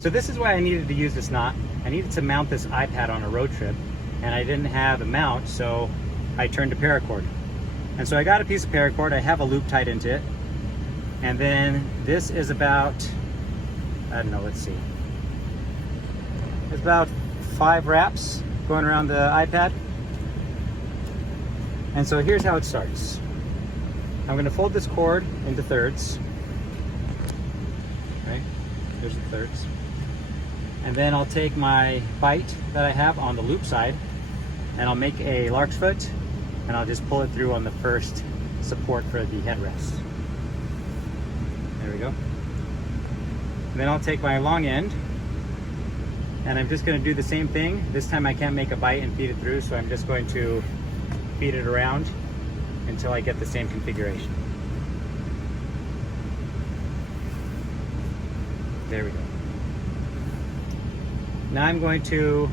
So this is why I needed to use this knot. I needed to mount this iPad on a road trip, and I didn't have a mount, so I turned to paracord. And so I got a piece of paracord, I have a loop tied into it, and then this is about, I don't know, let's see. It's about 5 wraps going around the iPad. And so here's how it starts. I'm gonna fold this cord into thirds, right? There's the thirds. And then I'll take my bite that I have on the loop side and I'll make a lark's foot and I'll just pull it through on the first support for the headrest. There we go. And then I'll take my long end and I'm just going to do the same thing. This time I can't make a bite and feed it through, so I'm just going to feed it around until I get the same configuration. There we go. Now I'm going to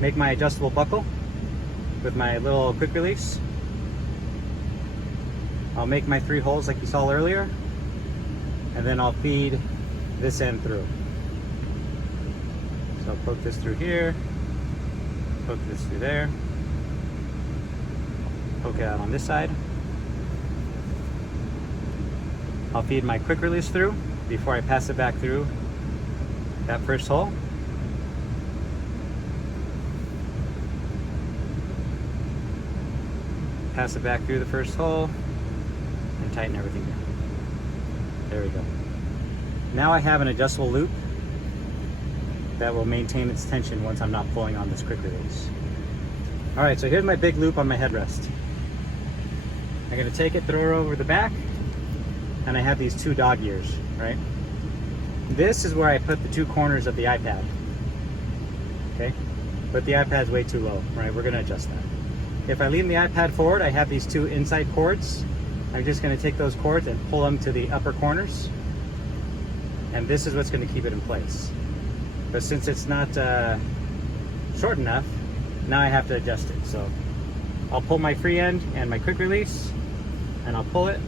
make my adjustable buckle with my little quick release. I'll make my 3 holes like you saw earlier, and then I'll feed this end through. So I'll poke this through here, poke this through there, poke it out on this side. I'll feed my quick release through before I pass it back through that first hole. Pass it back through the first hole and tighten everything down. There we go. Now I have an adjustable loop that will maintain its tension once I'm not pulling on this quick release. All right, so here's my big loop on my headrest. I'm gonna take it, throw it over the back, and I have these 2 dog ears, right? This is where I put the 2 corners of the iPad, okay? But the iPad's way too low, right? We're gonna adjust that. If I lean the iPad forward, I have these 2 inside cords. I'm just gonna take those cords and pull them to the upper corners. And this is what's gonna keep it in place. But since it's not short enough, now I have to adjust it. So I'll pull my free end and my quick release, and I'll pull it.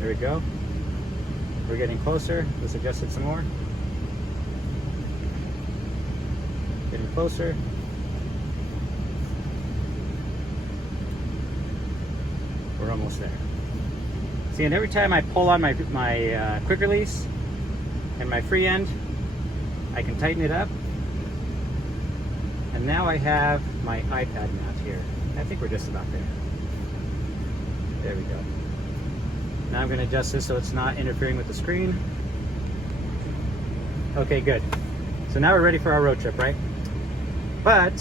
There we go. We're getting closer. Let's adjust it some more. Getting closer. We're almost there. See, and every time I pull on my quick release and my free end, I can tighten it up. And now I have my iPad mount here. I think we're just about there. There we go. Now I'm going to adjust this so it's not interfering with the screen. Okay, good. So now we're ready for our road trip, right? But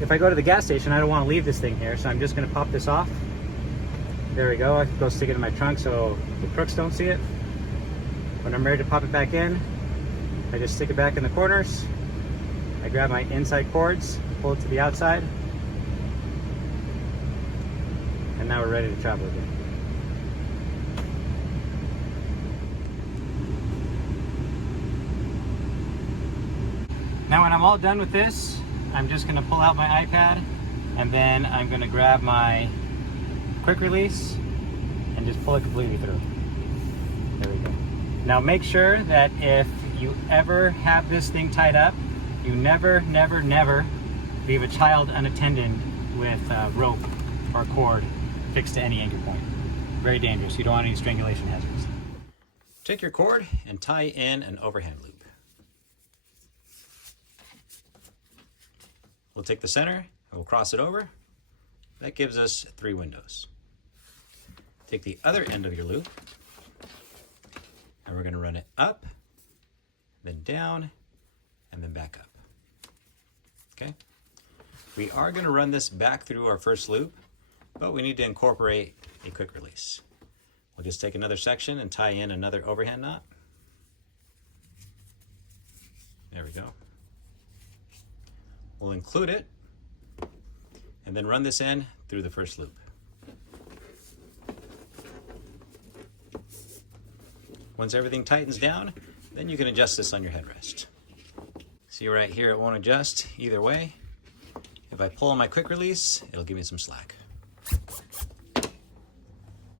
if I go to the gas station, I don't want to leave this thing here, so I'm just going to pop this off. There we go. I can go stick it in my trunk so the crooks don't see it. When I'm ready to pop it back in, I just stick it back in the corners. I grab my inside cords, pull it to the outside, and now we're ready to travel again. Now when I'm all done with this, I'm just going to pull out my iPad, and then I'm going to grab my quick release and just pull it completely through. There we go. Now make sure that if you ever have this thing tied up, you never, never, never leave a child unattended with rope or cord fixed to any anchor point. Very dangerous. You don't want any strangulation hazards. Take your cord and tie in an overhand loop. We'll take the center and we'll cross it over. That gives us 3 windows. Take the other end of your loop and we're going to run it up, then down, and then back up. Okay? We are going to run this back through our first loop, but we need to incorporate a quick release. We'll just take another section and tie in another overhand knot. There we go. We'll include it and then run this in through the first loop. Once everything tightens down, then you can adjust this on your headrest. See right here, it won't adjust either way. If I pull on my quick release, it'll give me some slack.